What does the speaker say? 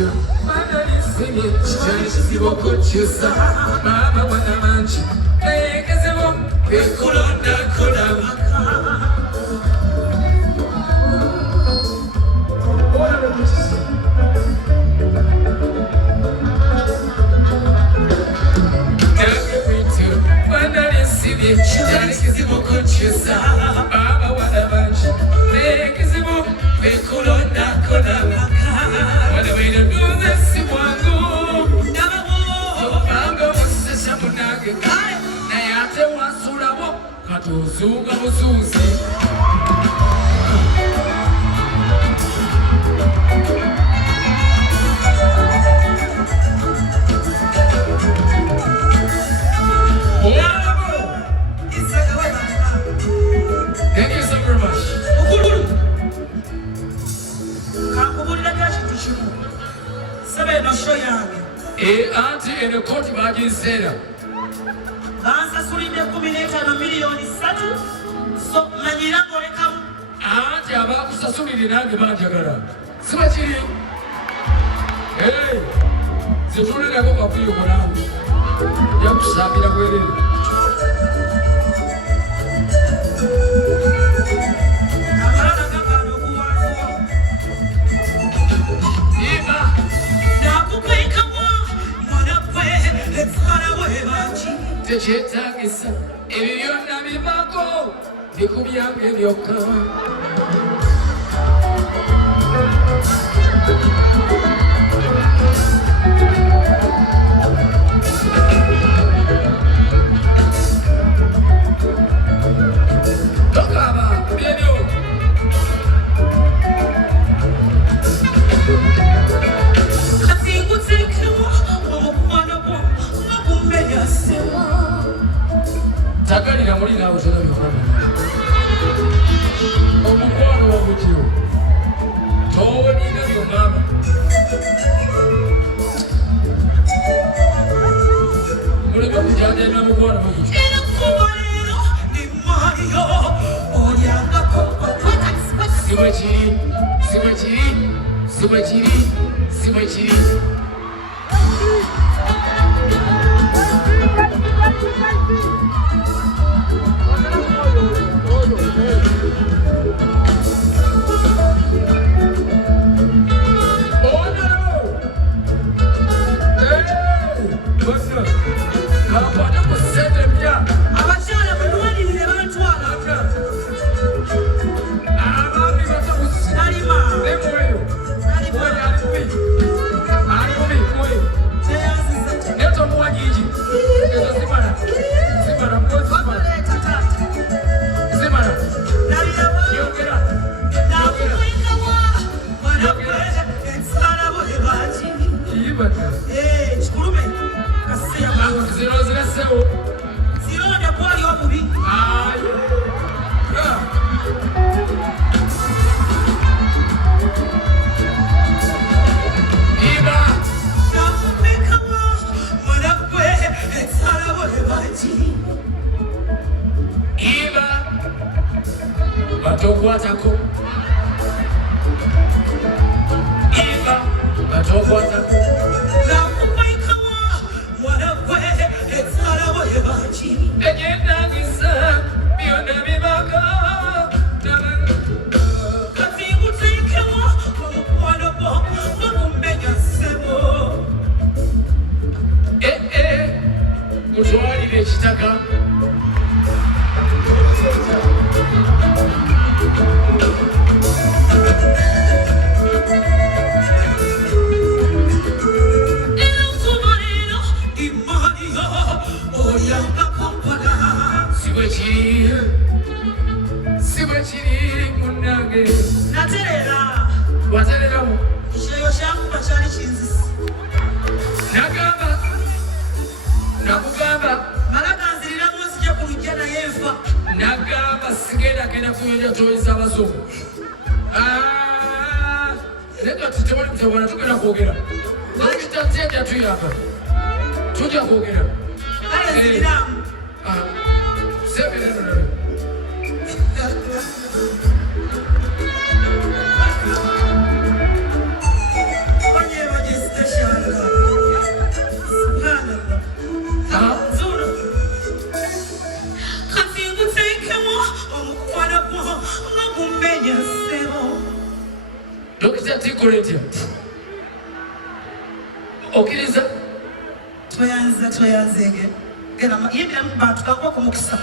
bitu manalisini kizibu kukyusa maama wana mangi naye ekizibu ekulonda kulaba kizibu kukyusa maama wana mangi naye ekizibu ekulonda kulaba wala wena nduze si mwangu obanga musesha munage naye ate wansulabo katuzuga buzuzi Thank you so very much. Anti ene koti baginsera bansasulidde 15 miliyoni 3 so manyira ngolekamu anti abakusasulire nange banjagala siba kiri zitulirako kakuyo mulangu yakusambira bwerere amalala gagana okuwanzuwa nakukwekamu mwanakwe ekisala bwebanki tekyetagisa ebyo byonna bibako bikubyange byokka tokaba byebyo tagalira muli naawe zona byokama omukwano wagutyo towolina byomama muleme kujanjana mukwano wagutyo sibwekiri sibwekiri sibwekiri sibwekiri abakyala balwanirire bantwala talima kikulume sironde kwali omubi batokwatako iba batokwatako enyendagisa byonna bibaka kazinguteekemu omukwano gwo omummenya ssebo mutwalire ekitaka sibwekiri munange naterera watereramu ekyeyo kyakuba kyali kinzisi nagamba nakugamba malaganziriramu nzija ku lujja naye nfa nagamba sigendagenda kuyonja toyeza abazungu naye kati tewali kutabona tugenda kwogera nakitatya tuyamba tujja kwogera kale nziriramu sebenenonalo onyebaje Dokita Tikoletya okiriza tweyanzenge gena yimbira mu bantu kakuba ku mukisa